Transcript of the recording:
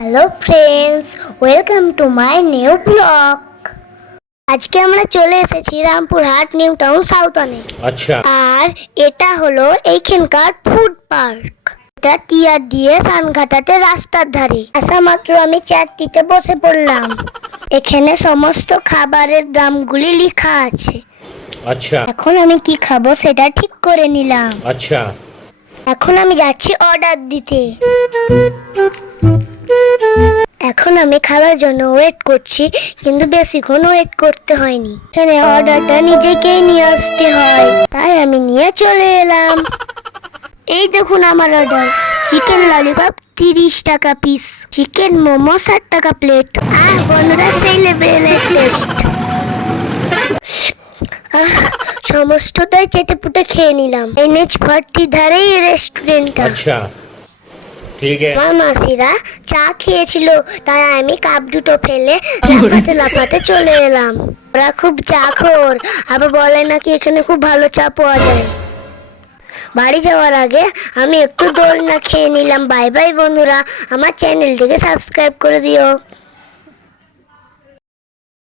Hello friends, welcome to my new blog. আজকে আমরা চলে এসেছি রামপুরহাট নিউ টাউন সাউথনে। আচ্ছা। আর এটা হলো এইখানকার ফুড পার্ক। এটা টিয়ার দিয়ে সানঘাটাতে রাস্তার ধারে। আসা মাত্র আমি চারটিতে বসে পড়লাম। এখানে সমস্ত খাবারের দামগুলি লেখা আছে। আচ্ছা। এখন আমি কি খাবো সেটা ঠিক করে নিলাম। আচ্ছা। এখন আমি যাচ্ছি অর্ডার দিতে। এখন আমি খাবার জন্য ওয়েট করছি, কিন্তু বেশিক্ষণ ওয়েট করতে হয়নি। এখানে অর্ডারটা নিজেকেই নিয়ে আসতে হয়, তাই আমি নিয়ে চলে এলাম। এই দেখুন আমার অর্ডার। চিকেন ললিপপ 30 টাকা পিস, চিকেন মোমো 60 টাকা প্লেট। বন্ধুরা, সেই লেভেলের টেস্ট। সমস্তটাই চেটে পুটে খেয়ে নিলাম। NH 40 ধারেই এই রেস্টুরেন্টটা। আচ্ছা, ঠিক আছে। আমার মাসিরা চা খেয়েছিল, তাই আমি কাপ দুটো ফেলে লাফাতে লাফাতে চলে এলাম। ওরা খুব চা খোর, আবার বলে নাকি এখানে খুব ভালো চা পাওয়া যায়। বাড়ি যাওয়ার আগে আমি একটু দোলনা খেয়ে নিলাম। বাই বাই বন্ধুরা, আমার চ্যানেলটিকে সাবস্ক্রাইব করে দিও।